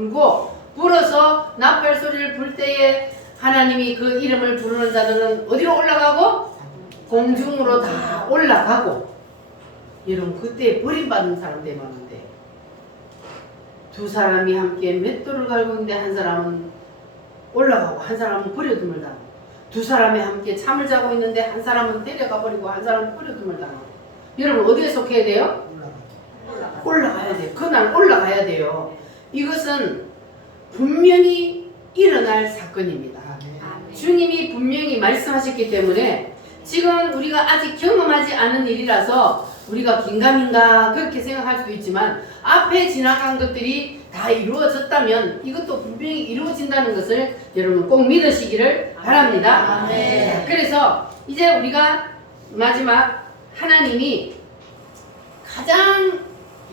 불어서 나팔 소리를 불 때에 하나님이 그 이름을 부르는 자들은 어디로 올라가고? 공중으로 다 올라가고 여러분 그때 버림받은 사람들이 많은데 두 사람이 함께 맷돌을 갈고 있는데 한 사람은 올라가고 한 사람은 버려둠을 당하고 두 사람이 함께 잠을 자고 있는데 한 사람은 데려가 버리고 한 사람은 버려둠을 당하고 여러분 어디에 속해야 돼요? 올라가야 돼요. 그날 올라가야 돼요. 이것은 분명히 일어날 사건입니다. 주님이 분명히 말씀하셨기 때문에 지금 우리가 아직 경험하지 않은 일이라서 우리가 긴가민가 그렇게 생각할 수도 있지만 앞에 지나간 것들이 다 이루어졌다면 이것도 분명히 이루어진다는 것을 여러분 꼭 믿으시기를 바랍니다. 아멘. 그래서 이제 우리가 마지막 하나님이 가장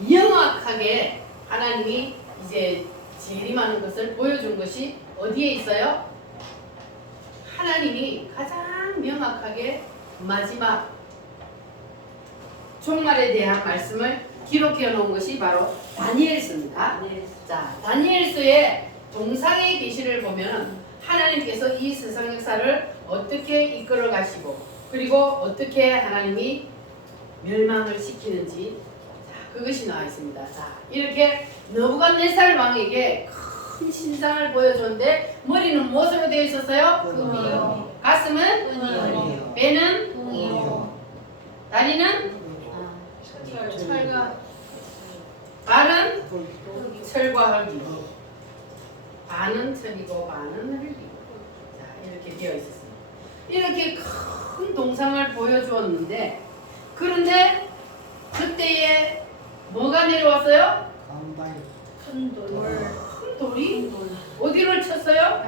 명확하게 하나님이 이제 재림하는 것을 보여준 것이 어디에 있어요? 하나님이 가장 명확하게 마지막 종말에 대한 말씀을 기록해 놓은 것이 바로 다니엘서입니다. 자, 다니엘서의 동상의 계시를 보면 하나님께서 이 세상 역사를 어떻게 이끌어 가시고 그리고 어떻게 하나님이 멸망을 시키는지 자, 그것이 나와 있습니다. 자, 이렇게 느부갓네살 왕에게 큰 신상을 보여줬는데 머리는 무엇으로 되어 있었어요? 금이요. 가슴은? 은이요. 배는? 금이요. 다리는? 철과 반은 철과 흙이 반은 철이고 반은 흙이고 자 이렇게 되어 있었습니다. 이렇게 큰 동상을 보여주었는데 그런데 그때에 뭐가 내려왔어요? 큰 돌이 어디를 쳤어요?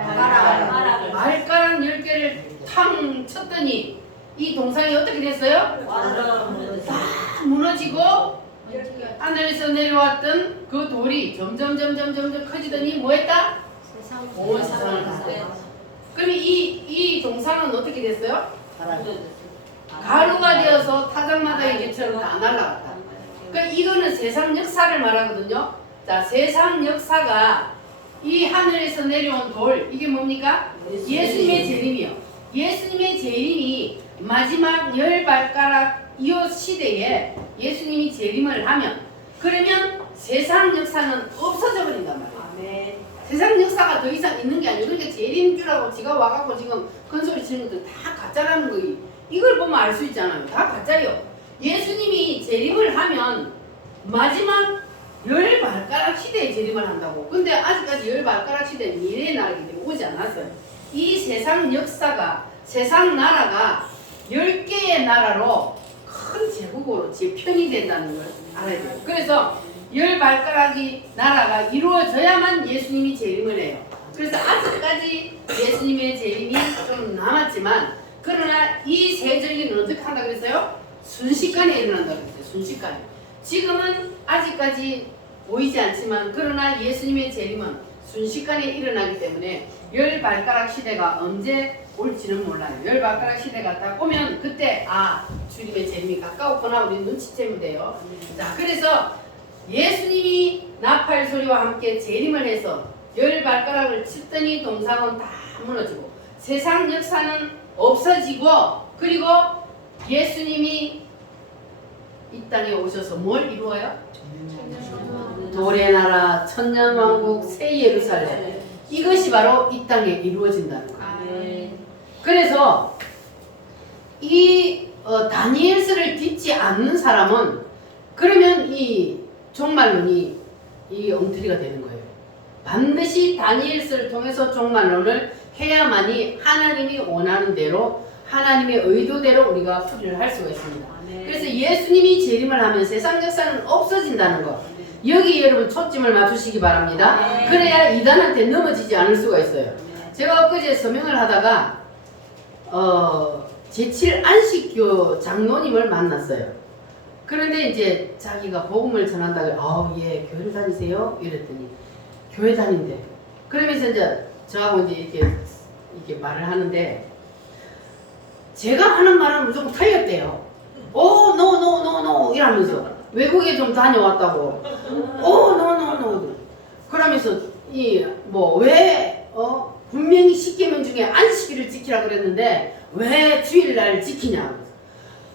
말가락 10개를 탕 쳤더니 이 동상이 어떻게 됐어요? 다 무너지고 하늘에서 내려왔던 그 돌이 점점 커지더니 뭐했다? 온 세상을 다. 그럼 이 동상은 어떻게 됐어요? 가루가 되어서 타작마다의 개처럼 다 날아갔다. 그러니까 이거는 세상 역사를 말하거든요. 자, 세상 역사가 이 하늘에서 내려온 돌 이게 뭡니까? 예수님의 재림이요. 예수님의 재림이 마지막 10발가락 이후 시대에 예수님이 재림을 하면 그러면 세상 역사는 없어져 버린단 말이에요. 세상 역사가 더 이상 있는 게 아니고 그러니까 재림주라고 지가 와갖고 지금 큰소리 치는 것도 다 가짜라는 거예요. 이걸 보면 알 수 있잖아요. 다 가짜예요. 예수님이 재림을 하면 마지막 10발가락 시대에 재림을 한다고. 근데 아직까지 10발가락 시대는 미래의 나라이기 때문에 오지 않았어요. 이 세상 역사가 세상 나라가 10개의 나라로 큰 제국으로 재편이 된다는 걸 알아야 돼요. 그래서 10발가락이 나라가 이루어져야만 예수님이 재림을 해요. 그래서 아직까지 예수님의 재림이 좀 남았지만 그러나 이 세절기는 어떻게 한다 그랬어요? 순식간에 일어난다 그랬어요. 순식간에. 지금은 아직까지 보이지 않지만 그러나 예수님의 재림은 순식간에 일어나기 때문에 10발가락 시대가 언제 올지는 몰라요. 10발가락 시대가 딱 오면 그때 주님의 재림이 가까웠구나 우리 눈치채면 돼요. 자, 그래서 예수님이 나팔 소리와 함께 재림을 해서 10발가락을 쳤더니 동상은 다 무너지고 세상 역사는 없어지고 그리고 예수님이 이 땅에 오셔서 뭘 이루어요? 돌의 나라, 천년왕국, 새 예루살렘 이것이 바로 이 땅에 이루어진다는 거예요. 그래서 이 다니엘서를 듣지 않는 사람은 그러면 이 종말론이 이 엉터리가 되는 거예요. 반드시 다니엘서를 통해서 종말론을 해야만이 하나님이 원하는 대로 하나님의 의도대로 우리가 풀이를 할 수가 있습니다. 그래서 예수님이 재림을 하면 세상 역사는 없어진다는 거. 여기 여러분 초점을 맞추시기 바랍니다. 그래야 이단한테 넘어지지 않을 수가 있어요. 제가 엊그제 서명을 하다가 제7 안식교 장로님을 만났어요. 그런데 이제 자기가 복음을 전한다고 예 교회 다니세요? 이랬더니 교회 다닌대. 그러면서 이제 저하고 이제 이렇게 말을 하는데 제가 하는 말은 무조건 틀렸대요. 노 이러면서 외국에 좀 다녀왔다고. 노 그러면서 분명히 10계명 중에 안식일을 지키라 그랬는데 왜 주일날 지키냐.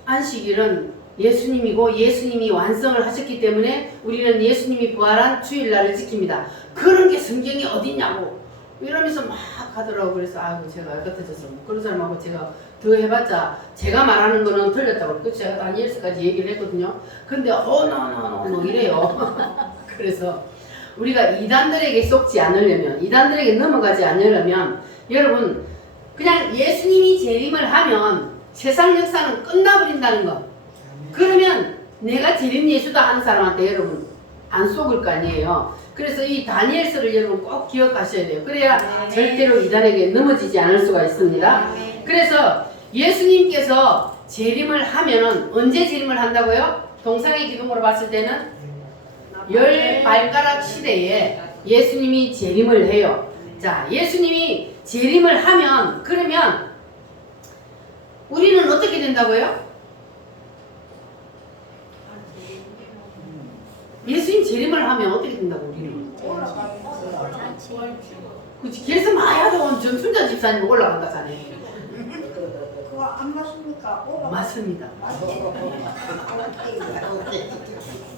안식일은 예수님이고 예수님이 완성을 하셨기 때문에 우리는 예수님이 부활한 주일날을 지킵니다. 그런 게 성경에 어딨냐고 이러면서 막 하더라고. 그래서 제가 알같아져서 그런 사람하고 제가 더 해봤자 제가 말하는 거는 틀렸다고. 그 제가 다니엘서까지 얘기를 했거든요. 근데 노 이래요. 그래서 우리가 이단들에게 속지 않으려면 이단들에게 넘어가지 않으려면 여러분 그냥 예수님이 재림을 하면 세상 역사는 끝나버린다는 거. 그러면 내가 재림 예수다 하는 사람한테 여러분 안 속을 거 아니에요. 그래서 이 다니엘서를 여러분 꼭 기억하셔야 돼요. 그래야 절대로 이단에게 넘어지지 않을 수가 있습니다. 그래서 예수님께서 재림을 하면은 언제 재림을 한다고요? 동상의 기둥으로 봤을 때는 10발가락 시대에 예수님이 재림을 해요. 자, 예수님이 재림을 하면 그러면 우리는 어떻게 된다고요? 예수님 재림을 하면 어떻게 된다고 우리는? 그치, 계속 마야도 전순자 집사님 올라간다 자네. 그거 안 맞습니까? 맞습니다.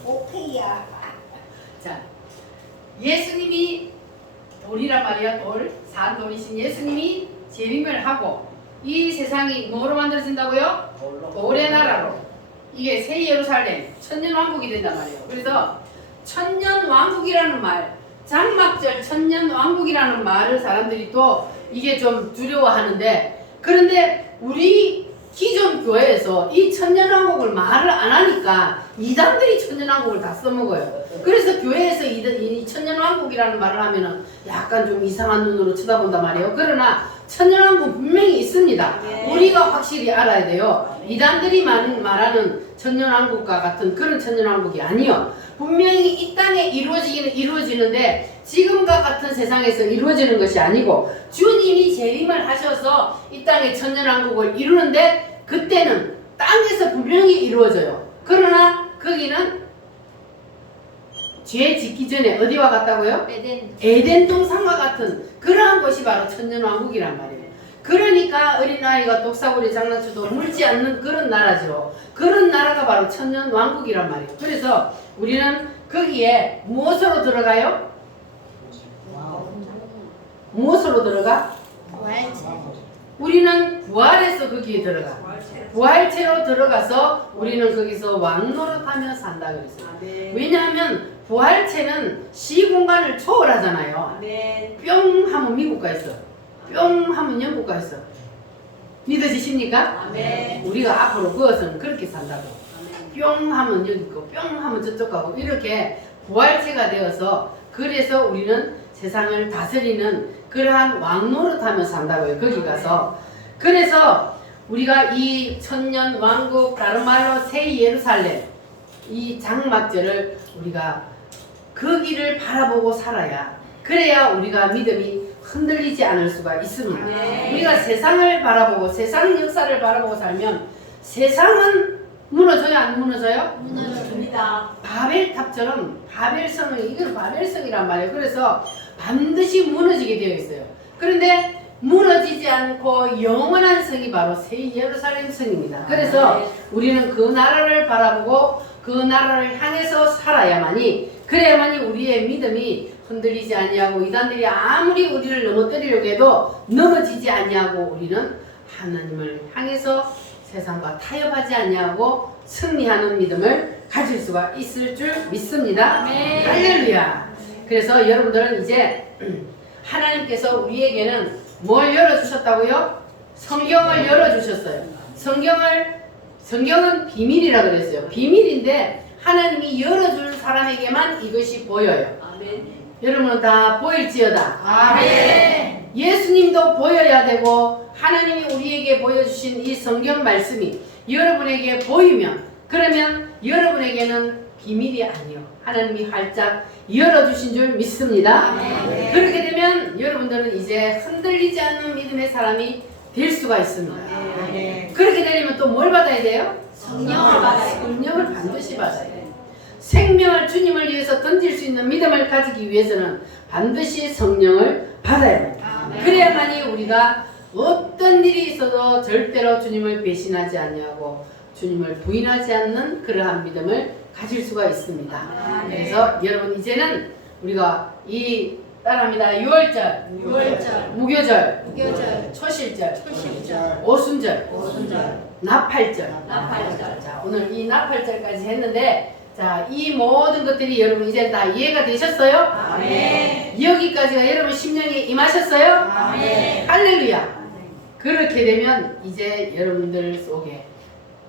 오케이야. 자, 예수님이 돌이란 말이야. 산돌이신 예수님이 재림을 하고 이 세상이 뭐로 만들어진다고요? 돌의 나라로. 이게 새 예루살렘 천년왕국이 된단 말이에요. 그래서 천년왕국이라는 말, 장막절 천년왕국이라는 말을 사람들이 또 이게 좀 두려워하는데, 그런데 우리 기존 교회에서 이 천년왕국을 말을 안 하니까 이단들이 천년왕국을 다 써먹어요. 그래서 교회에서 이 천년왕국이라는 말을 하면은 약간 좀 이상한 눈으로 쳐다본단 말이에요. 그러나 천년왕국 분명히 있습니다. 우리가 확실히 알아야 돼요. 이단들이 말하는 천년왕국과 같은 그런 천년왕국이 아니요. 분명히 이 땅에 이루어지기는 이루어지는데 지금과 같은 세상에서 이루어지는 것이 아니고 주님이 재림을 하셔서 이 땅에 천년왕국을 이루는데 그때는 땅에서 분명히 이루어져요. 그러나 거기는 죄 짓기 전에 어디와 같다고요? 에덴 동산과 같은 그러한 것이 바로 천년왕국이란 말이에요. 그러니까 어린아이가 독사구리 장난쳐도 물지 않는 그런 나라죠. 그런 나라가 바로 천년왕국이란 말이에요. 그래서 우리는 거기에 무엇으로 들어가요? 무엇으로 들어가? 우리는 부활해서 거기에 들어가. 부활체로 들어가서 우리는 거기서 왕노릇하며 산다 그랬어요. 왜냐하면 부활체는 시공간을 초월하잖아요. 뿅 하면 미국 가 있어. 뿅 하면 영국 가 있어. 믿어지십니까? 우리가 앞으로 그것은 그렇게 산다고. 뿅 하면 여기 있고 뿅 하면 저쪽 가고 이렇게 부활체가 되어서 그래서 우리는 세상을 다스리는 그러한 왕노릇하며 산다고요. 거기 가서. 그래서 우리가 이 천년 왕국, 다른 말로 새 예루살렘, 이 장막절을 우리가 거기를 바라보고 살아야, 그래야 우리가 믿음이 흔들리지 않을 수가 있습니다. 우리가 세상을 바라보고 세상 역사를 바라보고 살면 세상은 무너져요, 안 무너져요? 무너집니다. 바벨탑처럼 바벨성은, 이건 바벨성이란 말이에요. 그래서 반드시 무너지게 되어 있어요. 그런데 무너지지 않고 영원한 성이 바로 새 예루살렘 성입니다. 그래서 우리는 그 나라를 바라보고 그 나라를 향해서 살아야만이, 그래야만이 우리의 믿음이 흔들리지 아니하고 이단들이 아무리 우리를 넘어뜨리려고 해도 넘어지지 아니하고 우리는 하나님을 향해서 세상과 타협하지 아니하고 승리하는 믿음을 가질 수가 있을 줄 믿습니다. 할렐루야. 그래서 여러분들은 이제 하나님께서 우리에게는 뭘 열어주셨다고요? 성경을 열어주셨어요. 성경은 비밀이라 그랬어요. 비밀인데 하나님이 열어줄 사람에게만 이것이 보여요. 여러분은 다 보일지어다. 예수님도 보여야 되고 하나님이 우리에게 보여주신 이 성경 말씀이 여러분에게 보이면, 그러면 여러분에게는 비밀이 아니요, 하나님이 활짝 열어주신 줄 믿습니다. 그렇게 되면 여러분들은 이제 흔들리지 않는 믿음의 사람이 될 수가 있습니다. 그렇게 되려면 또 뭘 받아야 돼요? 성령을 받아야 돼요. 성령을 반드시 받아야 돼요. 생명을 주님을 위해서 던질 수 있는 믿음을 가지기 위해서는 반드시 성령을 받아야 합니다. 그래야만이 우리가 어떤 일이 있어도 절대로 주님을 배신하지 아니하고 주님을 부인하지 않는 그러한 믿음을 가질 수가 있습니다. 그래서 여러분 이제는 우리가 이 따라합니다. 유월절, 무교절, 초실절, 오순절, 나팔절. 자, 오늘 이 나팔절까지 했는데, 자, 이 모든 것들이 여러분 이제 다 이해가 되셨어요? 여기까지가 여러분 심령에 임하셨어요? 할렐루야. 그렇게 되면 이제 여러분들 속에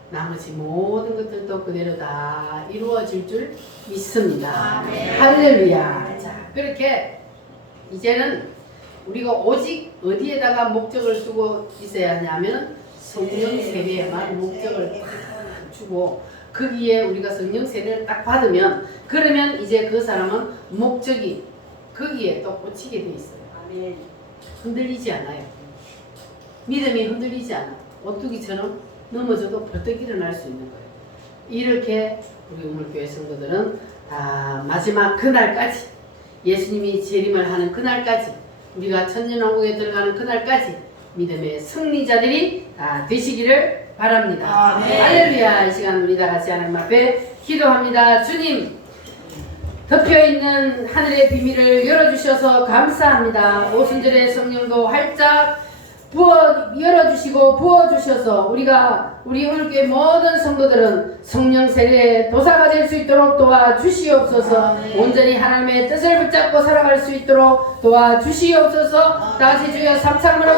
나머지 모든 것들도 그대로 다 이루어질 줄 믿습니다. 할렐루야. 자, 그렇게 이제는 우리가 오직 어디에다가 목적을 두고 있어야 하냐면 성령 세례에만 목적을 딱 주고 거기에 우리가 성령 세례를 딱 받으면, 그러면 이제 그 사람은 목적이 거기에 또 꽂히게 돼 있어요. 흔들리지 않아요. 믿음이 흔들리지 않아. 오뚜기처럼 넘어져도 벌떡 일어날 수 있는 거예요. 이렇게 우리 우물교회 성도들은 다 마지막 그날까지, 예수님이 재림을 하는 그날까지, 우리가 천년왕국에 들어가는 그날까지 믿음의 승리자들이 다 되시기를 바랍니다. 할렐루야. 이 시간 우리 다 같이 하나님 앞에 기도합니다. 주님, 덮여있는 하늘의 비밀을 열어주셔서 감사합니다. 오순절의 성령도 활짝 열어주시고 부어주셔서 우리 오늘교회 모든 성도들은 성령 세례의 도사가 될 수 있도록 도와주시옵소서. 온전히 하나님의 뜻을 붙잡고 살아갈 수 있도록 도와주시옵소서. 다시 주여 삼창으로